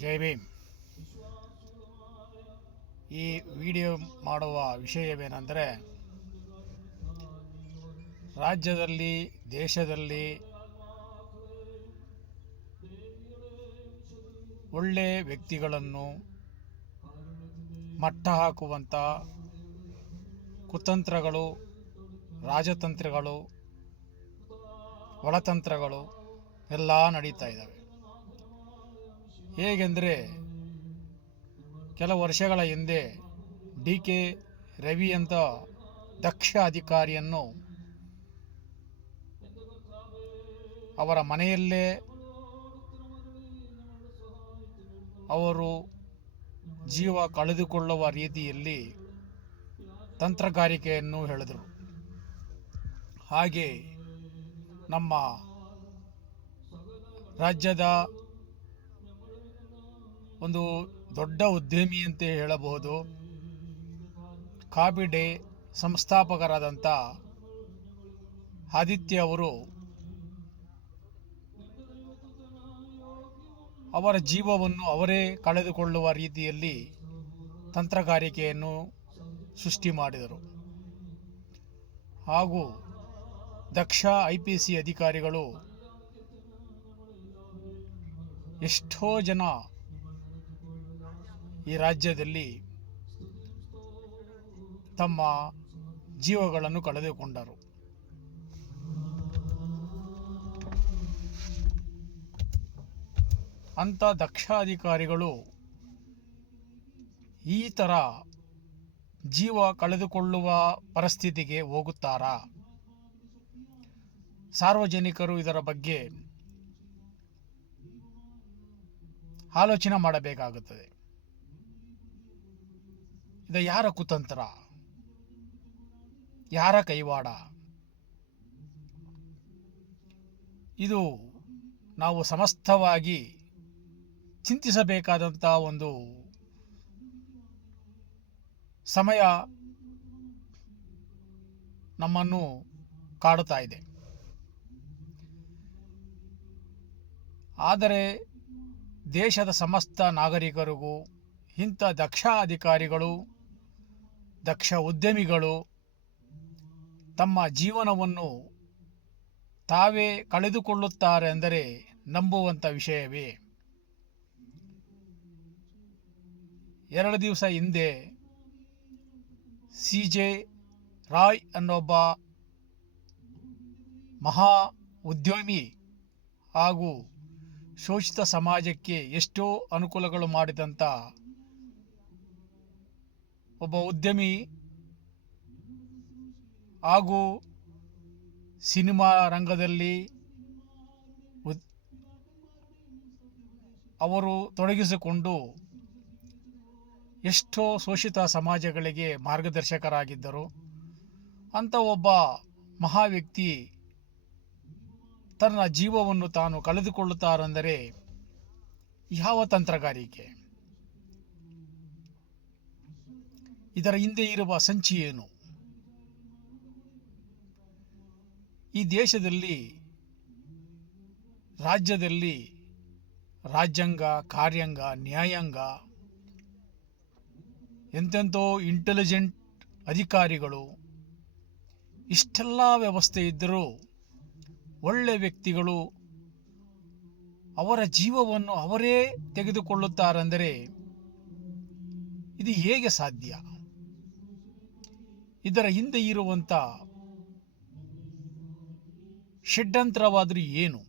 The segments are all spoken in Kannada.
ಜೈ ಭೀಮ್. ಈ ವಿಡಿಯೋ ಮಾಡುವ ವಿಷಯವೇನೆಂದರೆ, ರಾಜ್ಯದಲ್ಲಿ ದೇಶದಲ್ಲಿ ಒಳ್ಳೆ ವ್ಯಕ್ತಿಗಳನ್ನು ಮಟ್ಟ ಹಾಕುವಂಥ ಕುತಂತ್ರಗಳು, ರಾಜತಂತ್ರಗಳು, ಒಳತಂತ್ರಗಳು ಎಲ್ಲ ನಡೀತಾ ಇದ್ದಾವೆ. ಹೇಗೆಂದರೆ, ಕೆಲವು ವರ್ಷಗಳ ಹಿಂದೆ DK ರವಿ ಅಂತ ದಕ್ಷ ಅಧಿಕಾರಿಯನ್ನು ಅವರ ಮನೆಯಲ್ಲೇ ಅವರು ಜೀವ ಕಳೆದುಕೊಳ್ಳುವ ರೀತಿಯಲ್ಲಿ ತಂತ್ರಗಾರಿಕೆಯನ್ನು ಹೇಳಿದರು. ಹಾಗೆ ನಮ್ಮ ರಾಜ್ಯದ ಒಂದು ದೊಡ್ಡ ಉದ್ಯಮಿ ಅಂತ ಹೇಳಬಹುದು, ಕಾಫಿ ಡೇ ಸಂಸ್ಥಾಪಕರಾದಂಥ ಆದಿತ್ಯ ಅವರು ಅವರ ಜೀವವನ್ನು ಅವರೇ ಕಳೆದುಕೊಳ್ಳುವ ರೀತಿಯಲ್ಲಿ ತಂತ್ರಗಾರಿಕೆಯನ್ನು ಸೃಷ್ಟಿ ಮಾಡಿದರು. ಹಾಗೂ ದಕ್ಷ IPC ಅಧಿಕಾರಿಗಳು ಎಷ್ಟೋ ಜನ ಈ ರಾಜ್ಯದಲ್ಲಿ ತಮ್ಮ ಜೀವಗಳನ್ನು ಕಳೆದುಕೊಂಡರು. ಅಂಥ ದಕ್ಷ ಅಧಿಕಾರಿಗಳು ಈ ಥರ ಜೀವ ಕಳೆದುಕೊಳ್ಳುವ ಪರಿಸ್ಥಿತಿಗೆ ಹೋಗುತ್ತಾರಾ? ಸಾರ್ವಜನಿಕರು ಇದರ ಬಗ್ಗೆ ಆಲೋಚನೆ ಮಾಡಬೇಕಾಗುತ್ತದೆ. ಇದು ಯಾರ ಕುತಂತ್ರ, ಯಾರ ಕೈವಾಡ? ಇದು ನಾವು ಸಮಸ್ತವಾಗಿ ಚಿಂತಿಸಬೇಕಾದಂಥ ಒಂದು ಸಮಯ ನಮ್ಮನ್ನು ಕಾಡುತ್ತಾ ಇದೆ. ಆದರೆ ದೇಶದ ಸಮಸ್ತ ನಾಗರಿಕರಿಗೂ ಇಂಥ ದಕ್ಷ ಅಧಿಕಾರಿಗಳು, ದಕ್ಷ ಉದ್ಯಮಿಗಳು ತಮ್ಮ ಜೀವನವನ್ನು ತಾವೇ ಕಳೆದುಕೊಳ್ಳುತ್ತಾರೆ ಎಂದರೆ ನಂಬುವಂಥ ವಿಷಯವೇ? 2 ದಿವಸ ಹಿಂದೆ CJ ರಾಯ್ ಅನ್ನೊಬ್ಬ ಮಹಾ ಉದ್ಯಮಿ ಹಾಗೂ ಶೋಷಿತ ಸಮಾಜಕ್ಕೆ ಎಷ್ಟೋ ಅನುಕೂಲಗಳು ಮಾಡಿದಂಥ ಒಬ್ಬ ಉದ್ಯಮಿ ಹಾಗೂ ಸಿನಿಮಾ ರಂಗದಲ್ಲಿ ಅವರು ತೊಡಗಿಸಿಕೊಂಡು ಎಷ್ಟೋ ಶೋಷಿತ ಸಮಾಜಗಳಿಗೆ ಮಾರ್ಗದರ್ಶಕರಾಗಿದ್ದರು. ಅಂಥ ಒಬ್ಬ ಮಹಾ ವ್ಯಕ್ತಿ ತನ್ನ ಜೀವವನ್ನು ತಾನು ಕಳೆದುಕೊಳ್ಳುತ್ತಾರೆಂದರೆ ಯಾವ ತಂತ್ರಗಾರಿಕೆ? ಇದರ ಹಿಂದೆ ಇರುವ ಸಂಚು ಏನು? ಈ ದೇಶದಲ್ಲಿ, ರಾಜ್ಯದಲ್ಲಿ ರಾಜ್ಯಾಂಗ, ಕಾರ್ಯಾಂಗ, ನ್ಯಾಯಾಂಗ, ಎಂತೆಂಥೋ ಇಂಟೆಲಿಜೆಂಟ್ ಅಧಿಕಾರಿಗಳು, ಇಷ್ಟೆಲ್ಲ ವ್ಯವಸ್ಥೆ ಇದ್ದರೂ ಒಳ್ಳೆ ವ್ಯಕ್ತಿಗಳು ಅವರ ಜೀವವನ್ನು ಅವರೇ ತೆಗೆದುಕೊಳ್ಳುತ್ತಾರೆಂದರೆ ಇದು ಹೇಗೆ ಸಾಧ್ಯ? ಇದರ ಹಿಂದೆ ಇರುವಂಥ ಷಡ್ಯಂತ್ರವಾದರೂ ಏನು?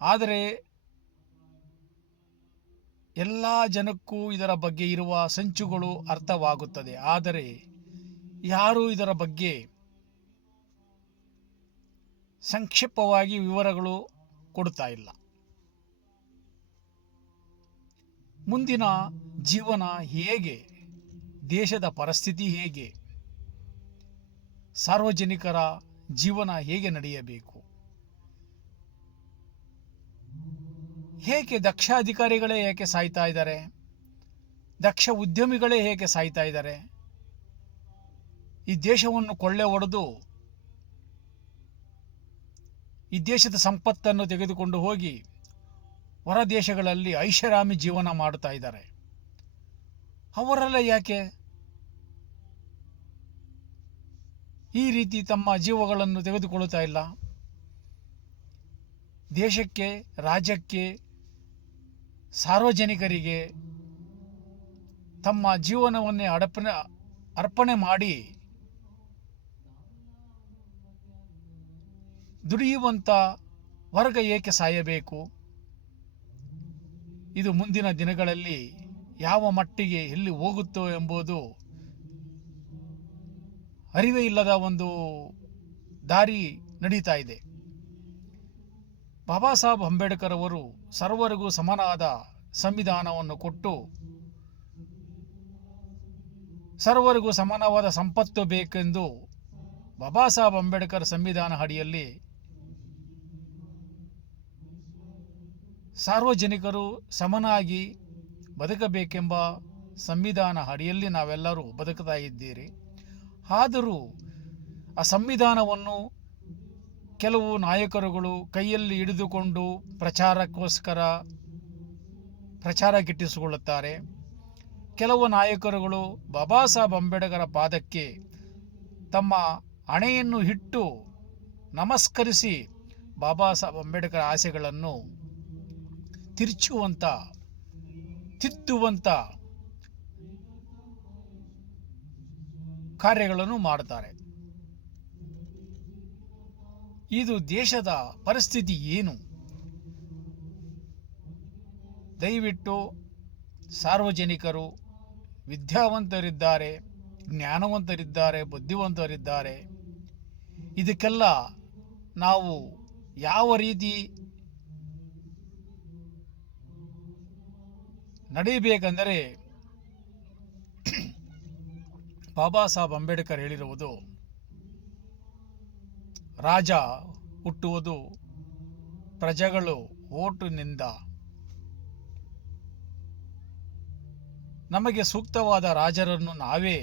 ಆದರೆ ಎಲ್ಲ ಜನಕ್ಕೂ ಇದರ ಬಗ್ಗೆ ಇರುವ ಸಂಚುಗಳು ಅರ್ಥವಾಗುತ್ತದೆ. ಆದರೆ ಯಾರೂ ಇದರ ಬಗ್ಗೆ ಸಂಕ್ಷಿಪ್ತವಾಗಿ ವಿವರಗಳು ಕೊಡ್ತಾ ಇಲ್ಲ. ಮುಂದಿನ ಜೀವನ ಹೇಗೆ? ದೇಶದ ಪರಿಸ್ಥಿತಿ ಹೇಗೆ? ಸಾರ್ವಜನಿಕರ ಜೀವನ ಹೇಗೆ ನಡೆಯಬೇಕು? ಏಕೆ ದಕ್ಷ ಅಧಿಕಾರಿಗಳೇ ಏಕೆ ಸಾಯ್ತಾ ಇದ್ದಾರೆ? ದಕ್ಷ ಉದ್ಯಮಿಗಳೇ ಏಕೆ ಸಾಯ್ತಾ ಇದ್ದಾರೆ? ಈ ದೇಶವನ್ನು ಕೊಳ್ಳೆ ಹೊಡೆದು ಈ ದೇಶದ ಸಂಪತ್ತನ್ನು ತೆಗೆದುಕೊಂಡು ಹೋಗಿ ಹೊರ ದೇಶಗಳಲ್ಲಿ ಐಷಾರಾಮಿ ಜೀವನ ಮಾಡ್ತಾ ಇದ್ದಾರೆ. ಅವರೆಲ್ಲ ಯಾಕೆ ಈ ರೀತಿ ತಮ್ಮ ಜೀವಗಳನ್ನು ತೆಗೆದುಕೊಳ್ಳುತ್ತಾ ಇಲ್ಲ? ದೇಶಕ್ಕೆ, ರಾಜ್ಯಕ್ಕೆ, ಸಾರ್ವಜನಿಕರಿಗೆ ತಮ್ಮ ಜೀವನವನ್ನೇ ಅರ್ಪಣೆ ಮಾಡಿ ದುಡಿಯುವಂಥ ವರ್ಗ ಏಕೆ ಸಾಯಬೇಕು? ಇದು ಮುಂದಿನ ದಿನಗಳಲ್ಲಿ ಯಾವ ಮಟ್ಟಿಗೆ ಎಲ್ಲಿ ಹೋಗುತ್ತೋ ಎಂಬುದು ಅರಿವೇ ಇಲ್ಲದ ಒಂದು ದಾರಿ ನಡೀತಾ ಇದೆ. ಬಾಬಾ ಸಾಹೇಬ್ ಅಂಬೇಡ್ಕರ್ ಅವರು ಸರ್ವರಿಗೂ ಸಮನಾದ ಸಂವಿಧಾನವನ್ನು ಕೊಟ್ಟು ಸರ್ವರಿಗೂ ಸಮಾನವಾದ ಸಂಪತ್ತು ಬೇಕೆಂದು ಬಾಬಾ ಸಾಹೇಬ್ ಅಂಬೇಡ್ಕರ್ ಸಂವಿಧಾನ ಅಡಿಯಲ್ಲಿ ಸಾರ್ವಜನಿಕರು ಸಮನಾಗಿ ಬದುಕಬೇಕೆಂಬ ಸಂವಿಧಾನ ಅಡಿಯಲ್ಲಿ ನಾವೆಲ್ಲರೂ ಬದುಕ್ತಾ ಇದ್ದೀರಿ. ಆದರೂ ಆ ಸಂವಿಧಾನವನ್ನು ಕೆಲವು ನಾಯಕರುಗಳು ಕೈಯಲ್ಲಿ ಹಿಡಿದುಕೊಂಡು ಪ್ರಚಾರಕ್ಕಿಟ್ಟಿಸಿಕೊಳ್ಳುತ್ತಾರೆ. ಕೆಲವು ನಾಯಕರುಗಳು ಬಾಬಾ ಸಾಹೇಬ್ ಅಂಬೇಡ್ಕರ್ ಪಾದಕ್ಕೆ ತಮ್ಮ ಹಣೆಯನ್ನು ಇಟ್ಟು ನಮಸ್ಕರಿಸಿ ಬಾಬಾ ಸಾಹೇಬ್ ಅಂಬೇಡ್ಕರ್ ಆಸೆಗಳನ್ನು ತಿದ್ದುವಂಥ ಕಾರ್ಯಗಳನ್ನು ಮಾಡ್ತಾರೆ. ಇದು ದೇಶದ ಪರಿಸ್ಥಿತಿ ಏನು? ದಯವಿಟ್ಟು ಸಾರ್ವಜನಿಕರು ವಿದ್ಯಾವಂತರಿದ್ದಾರೆ, ಜ್ಞಾನವಂತರಿದ್ದಾರೆ, ಬುದ್ಧಿವಂತರಿದ್ದಾರೆ. ಇದಕ್ಕೆಲ್ಲ ನಾವು ಯಾವ ರೀತಿ ನಡೆಯಬೇಕೆಂದರೆ ಬಾಬಾ ಸಾಹೇಬ್ ಅಂಬೇಡ್ಕರ್ ಹೇಳಿರುವುದು, ರಾಜ ಹುಟ್ಟುವುದು ಪ್ರಜೆಗಳು ಓಟಿನಿಂದ. ನಮಗೆ ಸೂಕ್ತವಾದ ರಾಜರನ್ನು ನಾವೇ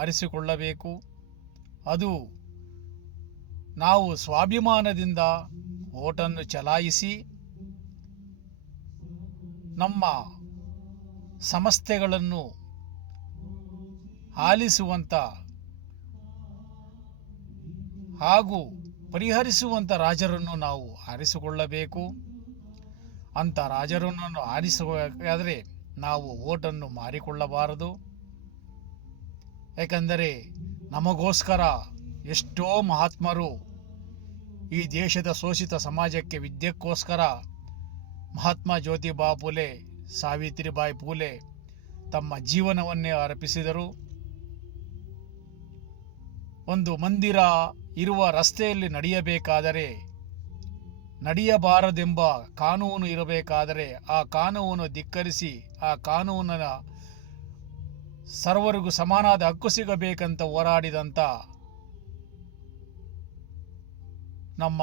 ಆರಿಸಿಕೊಳ್ಳಬೇಕು. ಅದು ನಾವು ಸ್ವಾಭಿಮಾನದಿಂದ ಓಟನ್ನು ಚಲಾಯಿಸಿ ನಮ್ಮ ಸಮಸ್ಯೆಗಳನ್ನು ಆಲಿಸುವಂಥ ಹಾಗೂ ಪರಿಹರಿಸುವಂಥ ರಾಜರನ್ನು ನಾವು ಆರಿಸಿಕೊಳ್ಳಬೇಕು. ಅಂಥ ರಾಜರನ್ನು ಆರಿಸಬೇಕಾದರೆ ನಾವು ಓಟನ್ನು ಮಾರಿಕೊಳ್ಳಬಾರದು. ಏಕೆಂದರೆ ನಮಗೋಸ್ಕರ ಎಷ್ಟೋ ಮಹಾತ್ಮರು ಈ ದೇಶದ ಶೋಷಿತ ಸಮಾಜಕ್ಕೆ ವಿದ್ಯೆಗೋಸ್ಕರ ಮಹಾತ್ಮ ಜ್ಯೋತಿಬಾ ಫುಲೆ, ಸಾವಿತ್ರಿಬಾಯಿ ಫುಲೆ ತಮ್ಮ ಜೀವನವನ್ನೇ ಅರ್ಪಿಸಿದರು. ಒಂದು ಮಂದಿರ ಇರುವ ರಸ್ತೆಯಲ್ಲಿ ನಡೆಯಬೇಕಾದರೆ, ನಡೆಯಬಾರದೆಂಬ ಕಾನೂನು ಇರಬೇಕಾದರೆ ಆ ಕಾನೂನು ಧಿಕ್ಕರಿಸಿ ಆ ಕಾನೂನಿನ ಸರ್ವರಿಗೂ ಸಮಾನಾದ ಹಕ್ಕು ಸಿಗಬೇಕಂತ ಹೋರಾಡಿದಂಥ ನಮ್ಮ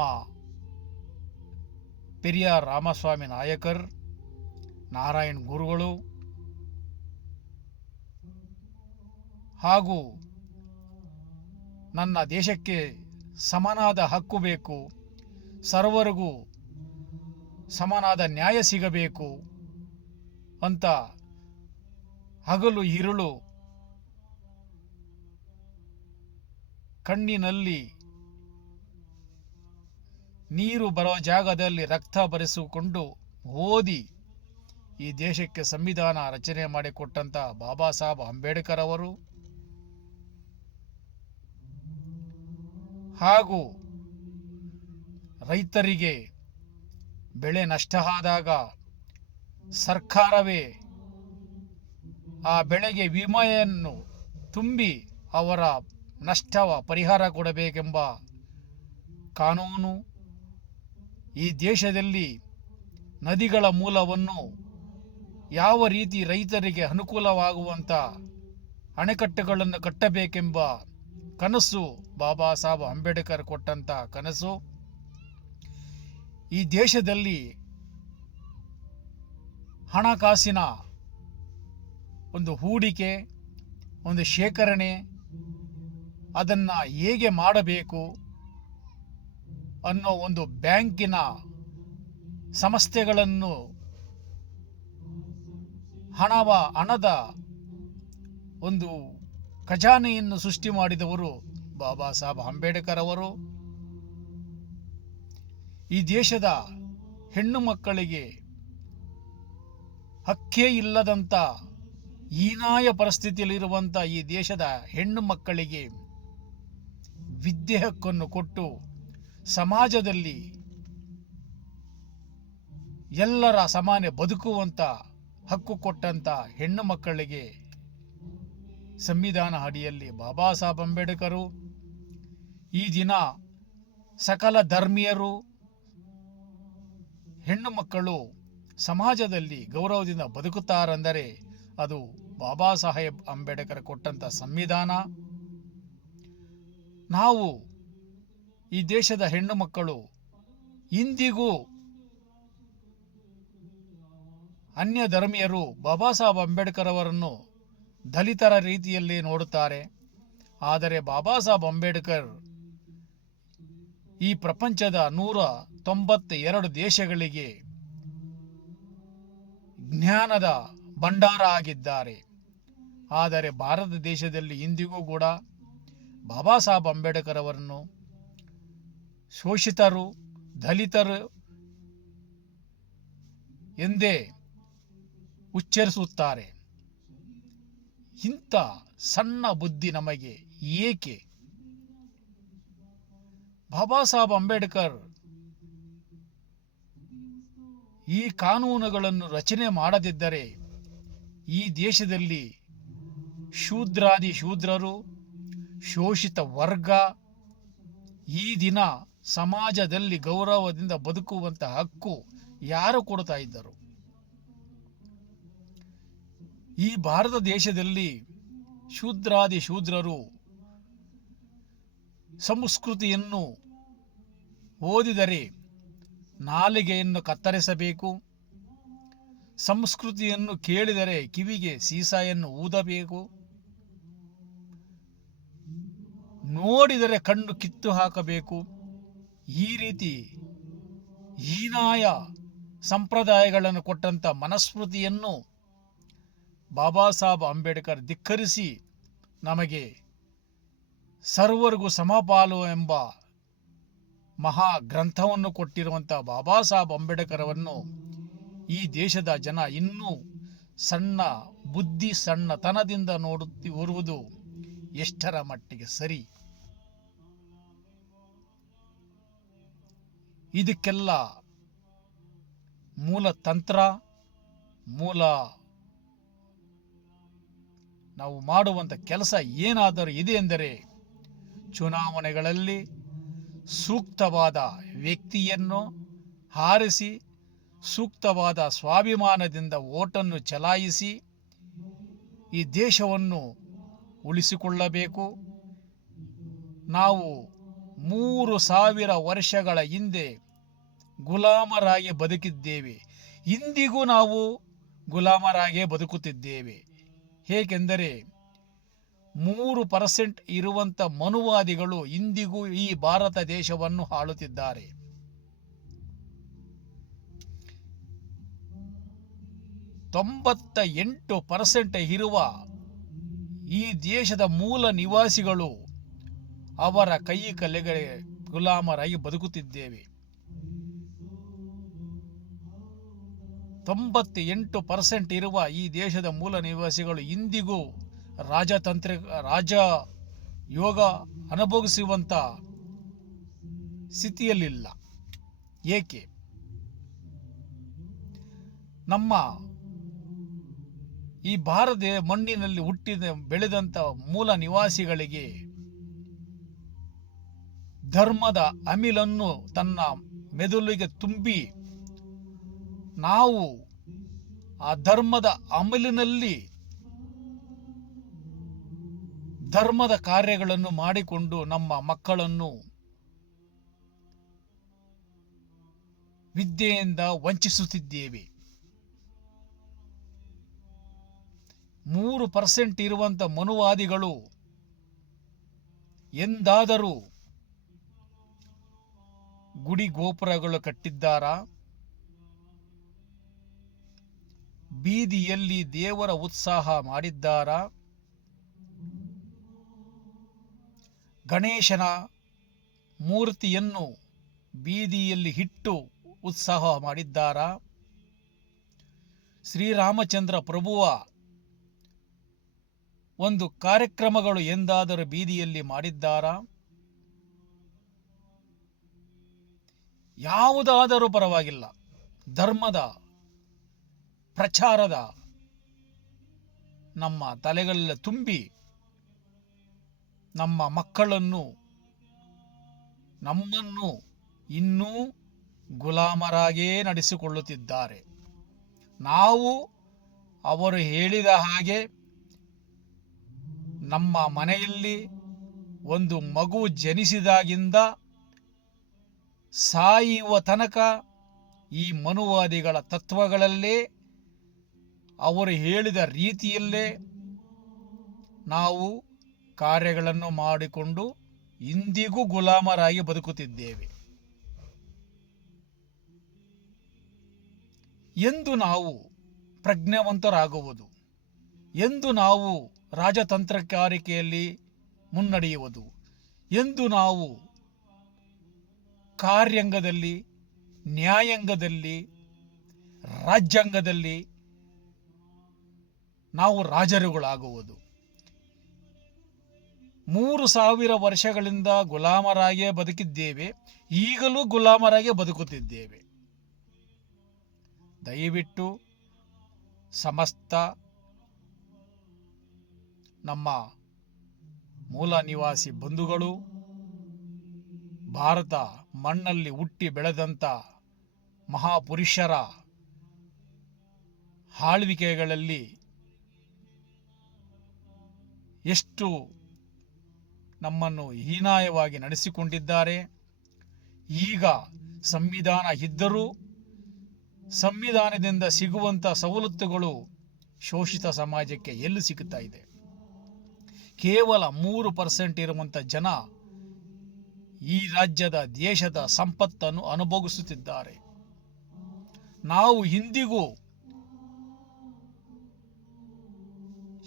ಪೆರಿಯಾರ್ ರಾಮಸ್ವಾಮಿ ನಾಯಕರ್, ನಾರಾಯಣ್ ಗುರುಗಳು ಹಾಗೂ ನನ್ನ ದೇಶಕ್ಕೆ ಸಮನಾದ ಹಕ್ಕು ಬೇಕು, ಸರ್ವರಿಗೂ ಸಮನಾದ ನ್ಯಾಯ ಸಿಗಬೇಕು ಅಂತ ಹಗಲು ಇರುಳು ಕಣ್ಣಿನಲ್ಲಿ ನೀರು ಬರೋ ಜಾಗದಲ್ಲಿ ರಕ್ತ ಬರೆಸಿಕೊಂಡು ಓದಿ ಈ ದೇಶಕ್ಕೆ ಸಂವಿಧಾನ ರಚನೆ ಮಾಡಿಕೊಟ್ಟಂಥ ಬಾಬಾ ಸಾಹೇಬ್ ಅಂಬೇಡ್ಕರ್ ಅವರು ಹಾಗೂ ರೈತರಿಗೆ ಬೆಳೆ ನಷ್ಟ ಆದಾಗ ಸರ್ಕಾರವೇ ಆ ಬೆಳೆಗೆ ವಿಮೆಯನ್ನು ತುಂಬಿ ಅವರ ನಷ್ಟವ ಪರಿಹಾರ ಕೊಡಬೇಕೆಂಬ ಕಾನೂನು, ಈ ದೇಶದಲ್ಲಿ ನದಿಗಳ ಮೂಲವನ್ನು ಯಾವ ರೀತಿ ರೈತರಿಗೆ ಅನುಕೂಲವಾಗುವಂಥ ಅಣೆಕಟ್ಟುಗಳನ್ನು ಕಟ್ಟಬೇಕೆಂಬ ಕನಸು ಬಾಬಾ ಸಾಹೇಬ್ ಅಂಬೇಡ್ಕರ್ ಕೊಟ್ಟಂಥ ಕನಸು. ಈ ದೇಶದಲ್ಲಿ ಹಣಕಾಸಿನ ಒಂದು ಹೂಡಿಕೆ, ಒಂದು ಶೇಖರಣೆ, ಅದನ್ನು ಹೇಗೆ ಮಾಡಬೇಕು, ಅನ್ನೋ ಒಂದು ಬ್ಯಾಂಕಿನ ಸಂಸ್ಥೆಗಳನ್ನು ಹಣದ ಒಂದು ಖಜಾನೆಯನ್ನು ಸೃಷ್ಟಿ ಮಾಡಿದವರು ಬಾಬಾ ಸಾಹೇಬ್ ಅಂಬೇಡ್ಕರ್ ಅವರು. ಈ ದೇಶದ ಹೆಣ್ಣು ಮಕ್ಕಳಿಗೆ ಹಕ್ಕೇ ಇಲ್ಲದಂಥ ಹೀನಾಯ ಪರಿಸ್ಥಿತಿಯಲ್ಲಿರುವಂಥ ಈ ದೇಶದ ಹೆಣ್ಣು ಮಕ್ಕಳಿಗೆ ವಿದ್ಯೆ ಹಕ್ಕನ್ನು ಕೊಟ್ಟು ಸಮಾಜದಲ್ಲಿ ಎಲ್ಲರ ಸಮಾನ ಬದುಕುವಂಥ ಹಕ್ಕು ಕೊಟ್ಟಂಥ ಹೆಣ್ಣು ಮಕ್ಕಳಿಗೆ ಸಂವಿಧಾನ ಅಡಿಯಲ್ಲಿ ಬಾಬಾ ಸಾಹೇಬ್ ಅಂಬೇಡ್ಕರು ಈ ದಿನ ಸಕಲ ಧರ್ಮೀಯರು ಹೆಣ್ಣು ಮಕ್ಕಳು ಸಮಾಜದಲ್ಲಿ ಗೌರವದಿಂದ ಬದುಕುತ್ತಾರೆಂದರೆ ಅದು ಬಾಬಾ ಸಾಹೇಬ್ ಅಂಬೇಡ್ಕರ್ ಕೊಟ್ಟಂಥ ಸಂವಿಧಾನ. ನಾವು ಈ ದೇಶದ ಹೆಣ್ಣು ಮಕ್ಕಳು ಇಂದಿಗೂ ಅನ್ಯ ಧರ್ಮೀಯರು ಬಾಬಾ ಸಾಹೇಬ್ ಅಂಬೇಡ್ಕರ್ ಅವರನ್ನು ದಲಿತರ ರೀತಿಯಲ್ಲಿ ನೋಡುತ್ತಾರೆ. ಆದರೆ ಬಾಬಾ ಸಾಹೇಬ್ ಅಂಬೇಡ್ಕರ್ ಈ ಪ್ರಪಂಚದ 192 ದೇಶಗಳಿಗೆ ಜ್ಞಾನದ ಭಂಡಾರ ಆಗಿದ್ದಾರೆ. ಆದರೆ ಭಾರತ ದೇಶದಲ್ಲಿ ಇಂದಿಗೂ ಕೂಡ ಬಾಬಾ ಸಾಹೇಬ್ ಅಂಬೇಡ್ಕರ್ ಅವರನ್ನು ಶೋಷಿತರು, ದಲಿತರು ಎಂದೇ ಉಚ್ಚರಿಸುತ್ತಾರೆ. ಇಂಥ ಸಣ್ಣ ಬುದ್ಧಿ ನಮಗೆ ಏಕೆ? ಬಾಬಾ ಸಾಹೇಬ್ ಅಂಬೇಡ್ಕರ್ ಈ ಕಾನೂನುಗಳನ್ನು ರಚನೆ ಮಾಡದಿದ್ದರೆ ಈ ದೇಶದಲ್ಲಿ ಶೂದ್ರಾದಿ ಶೂದ್ರರು, ಶೋಷಿತ ವರ್ಗ ಈ ದಿನ ಸಮಾಜದಲ್ಲಿ ಗೌರವದಿಂದ ಬದುಕುವಂಥ ಹಕ್ಕು ಯಾರು ಕೊಡ್ತಾ ಇದ್ದರು? ಈ ಭಾರತ ದೇಶದಲ್ಲಿ ಶೂದ್ರಾದಿ ಶೂದ್ರರು ಸಂಸ್ಕೃತಿಯನ್ನು ಓದಿದರೆ ನಾಲಿಗೆಯನ್ನು ಕತ್ತರಿಸಬೇಕು, ಸಂಸ್ಕೃತಿಯನ್ನು ಕೇಳಿದರೆ ಕಿವಿಗೆ ಸೀಸಾಯನ್ನು ಊದಬೇಕು, ನೋಡಿದರೆ ಕಣ್ಣು ಕಿತ್ತು ಹಾಕಬೇಕು. ಈ ರೀತಿ ಹೀನಾಯ ಸಂಪ್ರದಾಯಗಳನ್ನು ಕೊಟ್ಟಂಥ ಮನಸ್ಮೃತಿಯನ್ನು ಬಾಬಾ ಸಾಹೇಬ್ ಅಂಬೇಡ್ಕರ್ ಧಿಕ್ಕರಿಸಿ ನಮಗೆ ಸರ್ವರಿಗೂ ಸಮಪಾಲು ಎಂಬ ಮಹಾ ಗ್ರಂಥವನ್ನು ಕೊಟ್ಟಿರುವಂಥ ಬಾಬಾ ಸಾಹೇಬ್ ಅಂಬೇಡ್ಕರ್ ಅವನ್ನು ಈ ದೇಶದ ಜನ ಇನ್ನೂ ಸಣ್ಣ ಬುದ್ಧಿ ಸಣ್ಣತನದಿಂದ ನೋಡುತ್ತಿರುವುದು ಎಷ್ಟರ ಮಟ್ಟಿಗೆ ಸರಿ? ಇದಕ್ಕೆಲ್ಲ ಮೂಲ ತಂತ್ರ, ಮೂಲ ನಾವು ಮಾಡುವಂಥ ಕೆಲಸ ಏನಾದರೂ ಇದೆ ಎಂದರೆ ಚುನಾವಣೆಗಳಲ್ಲಿ ಸೂಕ್ತವಾದ ವ್ಯಕ್ತಿಯನ್ನು ಆರಿಸಿ ಸೂಕ್ತವಾದ ಸ್ವಾಭಿಮಾನದಿಂದ ಓಟನ್ನು ಚಲಾಯಿಸಿ ಈ ದೇಶವನ್ನು ಉಳಿಸಿಕೊಳ್ಳಬೇಕು. ನಾವು 3000 ವರ್ಷಗಳ ಹಿಂದೆ ಗುಲಾಮರಾಗಿ ಬದುಕಿದ್ದೇವೆ, ಇಂದಿಗೂ ನಾವು ಗುಲಾಮರಾಗೇ ಬದುಕುತ್ತಿದ್ದೇವೆ. ಏಕೆಂದರೆ 3% ಇರುವಂಥ ಮನುವಾದಿಗಳು ಇಂದಿಗೂ ಈ ಭಾರತ ದೇಶವನ್ನು ಆಳುತ್ತಿದ್ದಾರೆ. %98 ಇರುವ ಈ ದೇಶದ ಮೂಲ ನಿವಾಸಿಗಳು ಅವರ ಕೈ ಕೆಳಗಡೆ ಗುಲಾಮರಾಗಿ ಬದುಕುತ್ತಿದ್ದೇವೆ. 98% ಇರುವ ಈ ದೇಶದ ಮೂಲ ನಿವಾಸಿಗಳು ಇಂದಿಗೂ ರಾಜ ಯೋಗ ಅನುಭವಿಸುವಂಥ ಸ್ಥಿತಿಯಲ್ಲಿಲ್ಲ. ಏಕೆ? ನಮ್ಮ ಈ ಭಾರತ ಮಣ್ಣಿನಲ್ಲಿ ಹುಟ್ಟಿದ ಬೆಳೆದಂಥ ಮೂಲ ನಿವಾಸಿಗಳಿಗೆ ಧರ್ಮದ ಅಮಿಲನ್ನು ತನ್ನ ಮೆದುಳಿಗೆ ತುಂಬಿ ನಾವು ಆ ಧರ್ಮದ ಅಮಲಿನಲ್ಲಿ ಧರ್ಮದ ಕಾರ್ಯಗಳನ್ನು ಮಾಡಿಕೊಂಡು ನಮ್ಮ ಮಕ್ಕಳನ್ನು ವಿದ್ಯೆಯಿಂದ ವಂಚಿಸುತ್ತಿದ್ದೇವೆ. 3% ಇರುವಂಥ ಮನುವಾದಿಗಳು ಎಂದಾದರೂ ಗುಡಿ ಗೋಪುರಗಳು ಕಟ್ಟಿದ್ದಾರಾ? ಬೀದಿಯಲ್ಲಿ ದೇವರ ಉತ್ಸಾಹ ಮಾಡಿದ್ದಾರಾ? ಗಣೇಶನ ಮೂರ್ತಿಯನ್ನು ಬೀದಿಯಲ್ಲಿ ಇಟ್ಟು ಉತ್ಸಾಹ ಮಾಡಿದ್ದಾರಾ? ಶ್ರೀರಾಮಚಂದ್ರ ಪ್ರಭುವ ಒಂದು ಕಾರ್ಯಕ್ರಮಗಳು ಎಂದಾದರೂ ಬೀದಿಯಲ್ಲಿ ಮಾಡಿದ್ದಾರಾ? ಯಾವುದಾದರೂ ಪರವಾಗಿಲ್ಲ, ಧರ್ಮದ ಪ್ರಚಾರದ ನಮ್ಮ ತಲೆಗಳೆಲ್ಲ ತುಂಬಿ ನಮ್ಮ ಮಕ್ಕಳನ್ನು ನಮ್ಮನ್ನು ಇನ್ನೂ ಗುಲಾಮರಾಗೇ ನಡೆಸಿಕೊಳ್ಳುತ್ತಿದ್ದಾರೆ. ನಾವು ಅವರು ಹೇಳಿದ ಹಾಗೆ ನಮ್ಮ ಮನೆಯಲ್ಲಿ ಒಂದು ಮಗು ಜನಿಸಿದಾಗಿಂದ ಸಾಯುವ ತನಕ ಈ ಮನುವಾದಿಗಳ ತತ್ವಗಳಲ್ಲೇ ಅವರು ಹೇಳಿದ ರೀತಿಯಲ್ಲೇ ನಾವು ಕಾರ್ಯಗಳನ್ನು ಮಾಡಿಕೊಂಡು ಇಂದಿಗೂ ಗುಲಾಮರಾಗಿ ಬದುಕುತ್ತಿದ್ದೇವೆ. ಎಂದು ನಾವು ಪ್ರಜ್ಞಾವಂತರಾಗುವುದು? ಎಂದು ನಾವು ರಾಜತಂತ್ರಗಾರಿಕೆಯಲ್ಲಿ ಮುನ್ನಡೆಯುವುದು? ಎಂದು ನಾವು ಕಾರ್ಯಾಂಗದಲ್ಲಿ, ನ್ಯಾಯಾಂಗದಲ್ಲಿ, ರಾಜ್ಯಾಂಗದಲ್ಲಿ ನಾವು ರಾಜರುಗಳಾಗುವುದು? 3000 ವರ್ಷಗಳಿಂದ ಗುಲಾಮರಾಗಿಯೇ ಬದುಕಿದ್ದೇವೆ, ಈಗಲೂ ಗುಲಾಮರಾಗಿ ಬದುಕುತ್ತಿದ್ದೇವೆ. ದಯವಿಟ್ಟು ಸಮಸ್ತ ನಮ್ಮ ಮೂಲ ನಿವಾಸಿ ಬಂಧುಗಳು, ಭಾರತ ಮಣ್ಣಲ್ಲಿ ಹುಟ್ಟಿ ಬೆಳೆದಂಥ ಮಹಾಪುರುಷರ ಆಳ್ವಿಕೆಗಳಲ್ಲಿ ಎಷ್ಟು ನಮ್ಮನ್ನು ಹೀನಾಯವಾಗಿ ನಡೆಸಿಕೊಂಡಿದ್ದಾರೆ. ಈಗ ಸಂವಿಧಾನ ಇದ್ದರೂ ಸಂವಿಧಾನದಿಂದ ಸಿಗುವಂಥ ಸವಲತ್ತುಗಳು ಶೋಷಿತ ಸಮಾಜಕ್ಕೆ ಎಲ್ಲಿ ಸಿಗುತ್ತಾ ಇದೆ? ಕೇವಲ 3% ಇರುವಂಥ ಜನ ಈ ರಾಜ್ಯದ ದೇಶದ ಸಂಪತ್ತನ್ನು ಅನುಭವಿಸುತ್ತಿದ್ದಾರೆ. ನಾವು ಇಂದಿಗೂ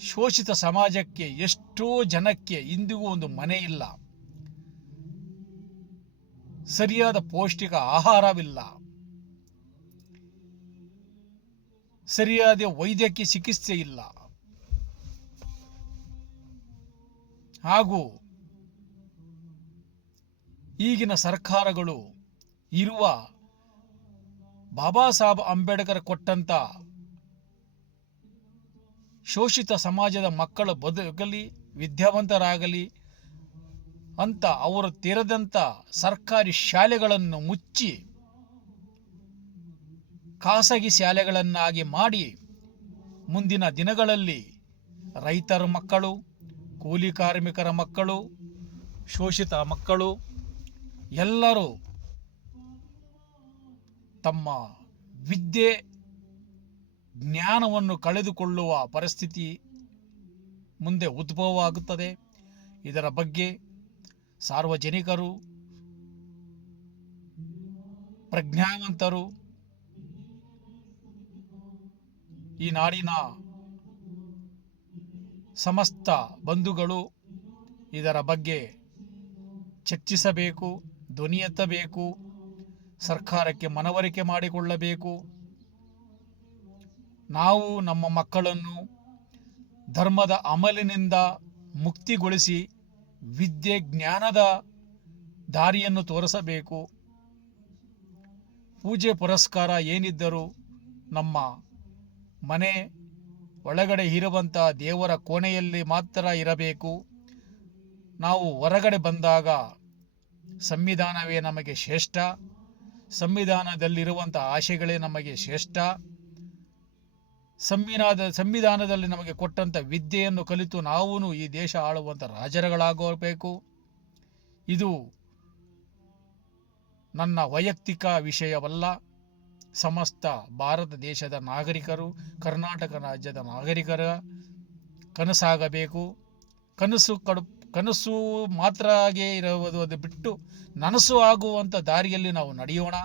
ಶೋಷಿತ ಸಮಾಜಕ್ಕೆ, ಎಷ್ಟೋ ಜನಕ್ಕೆ ಇಂದಿಗೂ ಒಂದು ಮನೆ ಇಲ್ಲ, ಸರಿಯಾದ ಪೌಷ್ಟಿಕ ಆಹಾರವಿಲ್ಲ, ಸರಿಯಾದ ವೈದ್ಯಕೀಯ ಚಿಕಿತ್ಸೆ ಇಲ್ಲ. ಹಾಗೂ ಈಗಿನ ಸರ್ಕಾರಗಳು ಇರುವ ಬಾಬಾ ಸಾಹೇಬ್ ಅಂಬೇಡ್ಕರ್ ಕೊಟ್ಟಂತ ಶೋಷಿತ ಸಮಾಜದ ಮಕ್ಕಳ ಬದುಕಲಿ, ವಿದ್ಯಾವಂತರಾಗಲಿ ಅಂತ ಅವರು ತೆರೆದಂಥ ಸರ್ಕಾರಿ ಶಾಲೆಗಳನ್ನು ಮುಚ್ಚಿ ಖಾಸಗಿ ಶಾಲೆಗಳನ್ನಾಗಿ ಮಾಡಿ ಮುಂದಿನ ದಿನಗಳಲ್ಲಿ ರೈತರ ಮಕ್ಕಳು, ಕೂಲಿ ಕಾರ್ಮಿಕರ ಮಕ್ಕಳು, ಶೋಷಿತ ಮಕ್ಕಳು ಎಲ್ಲರೂ ತಮ್ಮ ವಿದ್ಯೆ ಜ್ಞಾನವನ್ನು ಕಳೆದುಕೊಳ್ಳುವ ಪರಿಸ್ಥಿತಿ ಮುಂದೆ ಉದ್ಭವ ಆಗುತ್ತದೆ. ಇದರ ಬಗ್ಗೆ ಸಾರ್ವಜನಿಕರು, ಪ್ರಜ್ಞಾವಂತರು, ಈ ನಾಡಿನ ಸಮಸ್ತ ಬಂಧುಗಳು ಇದರ ಬಗ್ಗೆ ಚರ್ಚಿಸಬೇಕು, ಧ್ವನಿ ಎತ್ತಬೇಕು, ಸರ್ಕಾರಕ್ಕೆ ಮನವರಿಕೆ ಮಾಡಿಕೊಳ್ಳಬೇಕು. ನಾವು ನಮ್ಮ ಮಕ್ಕಳನ್ನು ಧರ್ಮದ ಅಮಲಿನಿಂದ ಮುಕ್ತಿಗೊಳಿಸಿ ವಿದ್ಯೆ ಜ್ಞಾನದ ದಾರಿಯನ್ನು ತೋರಿಸಬೇಕು. ಪೂಜೆ ಪುರಸ್ಕಾರ ಏನಿದ್ದರೂ ನಮ್ಮ ಮನೆ ಒಳಗಡೆ ಇರುವಂಥ ದೇವರ ಕೋಣೆಯಲ್ಲಿ ಮಾತ್ರ ಇರಬೇಕು. ನಾವು ಹೊರಗಡೆ ಬಂದಾಗ ಸಂವಿಧಾನವೇ ನಮಗೆ ಶ್ರೇಷ್ಠ, ಸಂವಿಧಾನದಲ್ಲಿರುವಂಥ ಆಶೆಗಳೇ ನಮಗೆ ಶ್ರೇಷ್ಠ. ಸಂವಿಧಾನದಲ್ಲಿ ನಮಗೆ ಕೊಟ್ಟಂಥ ವಿದ್ಯೆಯನ್ನು ಕಲಿತು ನಾವು ಈ ದೇಶ ಆಳುವಂಥ ರಾಜರುಗಳಾಗಬೇಕು. ಇದು ನನ್ನ ವೈಯಕ್ತಿಕ ವಿಷಯವಲ್ಲ. ಸಮಸ್ತ ಭಾರತ ದೇಶದ ನಾಗರಿಕರು, ಕರ್ನಾಟಕ ರಾಜ್ಯದ ನಾಗರಿಕರ ಕನಸಾಗಬೇಕು. ಕನಸು ಕನಸು ಮಾತ್ರ ಹಾಗೆ ಇರುವುದು, ಅದು ಬಿಟ್ಟು ನನಸು ಆಗುವಂಥ ದಾರಿಯಲ್ಲಿ ನಾವು ನಡೆಯೋಣ.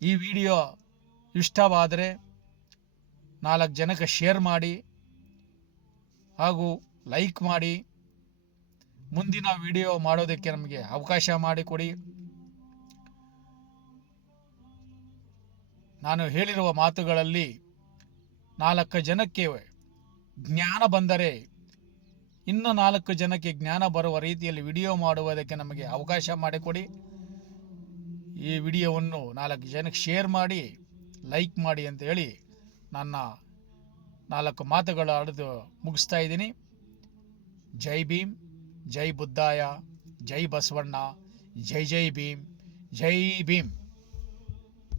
ಈ ವಿಡಿಯೋ ಇಷ್ಟವಾದರೆ 4 ಜನಕ್ಕೆ ಶೇರ್ ಮಾಡಿ ಹಾಗೂ ಲೈಕ್ ಮಾಡಿ. ಮುಂದಿನ ವಿಡಿಯೋ ಮಾಡೋದಕ್ಕೆ ನಮಗೆ ಅವಕಾಶ ಮಾಡಿಕೊಡಿ. ನಾನು ಹೇಳಿರುವ ಮಾತುಗಳಲ್ಲಿ 4 ಜನಕ್ಕೆ ಜ್ಞಾನ ಬಂದರೆ ಇನ್ನು 4 ಜನಕ್ಕೆ ಜ್ಞಾನ ಬರುವ ರೀತಿಯಲ್ಲಿ ವಿಡಿಯೋ ಮಾಡುವುದಕ್ಕೆ ನಮಗೆ ಅವಕಾಶ ಮಾಡಿಕೊಡಿ. ಈ ವಿಡಿಯೋವನ್ನು 4 ಜನಕ್ಕೆ ಶೇರ್ ಮಾಡಿ, ಲೈಕ್ ಮಾಡಿ ಅಂತ ಹೇಳಿ ನನ್ನ 4 ಮಾತುಗಳು ಆಡಿದು ಮುಗಿಸ್ತಾ ಇದ್ದೀನಿ. ಜೈ ಭೀಮ್, ಜೈ ಬುದ್ಧಾಯ, ಜೈ ಬಸವಣ್ಣ, ಜೈ ಜೈ ಭೀಮ್, ಜೈ ಭೀಮ್.